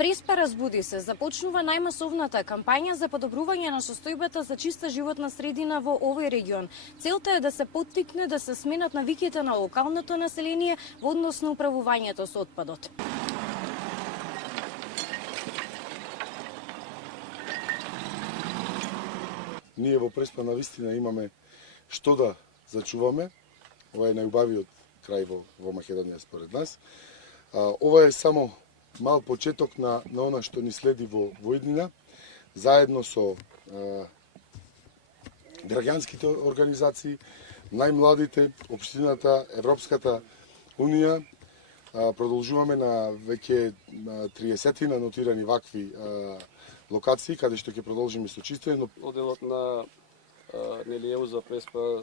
Преспа разбуди се започнува најмасовната кампања за подобрување на состојбата за чиста животна средина во овој регион. Целта е да се поттикне да се сменат навиките на локалното население во однос на управувањето со отпадот. Ние во Преспа навистина имаме што да зачуваме. Ова е најубавиот крај во Македонија според нас. Ова е само мал почеток на она што ни следи во иднина, заедно со граѓанските организации, најмладите, општината, Европската Унија. Продолжуваме на веќе 30 нотирани вакви локации, каде што ќе продолжиме со чистење. Оделот на Нелиево за Преспа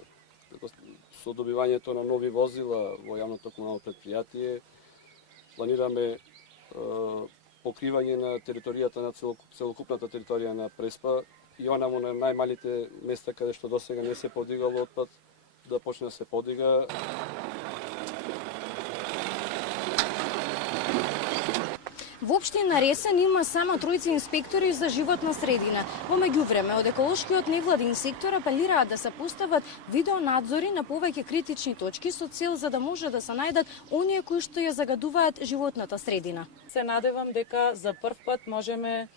со добивањето на нови возила во јавното комунално предпријатие планираме покривање на територијата на целокупната територија на Преспа и онаму на најмалите места каде што досега не се подигал отпад да почне да се подига. Во општина Ресен има само тројца инспектори за животна средина. Во меѓувреме, од еколошкиот невладин сектор апелираат да се постават видеонадзори на повеќе критични точки со цел за да може да се најдат оние кои што ја загадуваат животната средина. Се надевам дека за прв пат можеме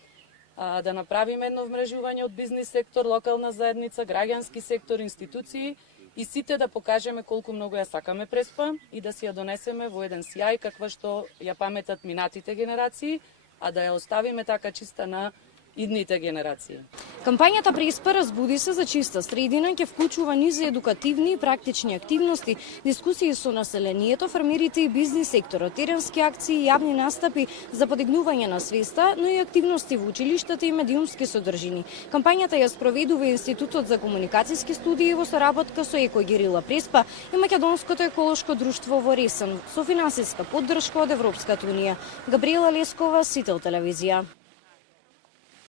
да направиме едно вмрежување од бизнис сектор, локална заедница, граѓански сектор, институции и сите да покажеме колку многу ја сакаме Преспа и да си ја донесеме во еден сјај каква што ја паметат минатите генерации, а да ја оставиме така чиста на идните генерации. Кампањата Преспа разбуди се за чиста средина ќе вклучува низ едукативни и практични активности, дискусии со населението, фермерите и бизнис секторот, теренски акции и јавни настапи за подигнување на свеста, но и активности во училиштата и медиумски содржини. Кампањата ја спроведува Институтот за комуникацијски студии во соработка со Екогерила Преспа и Македонското еколошко друштво во Ресен со финансиска поддршка од Европската Унија. Габриела Лескова, Сител телевизија.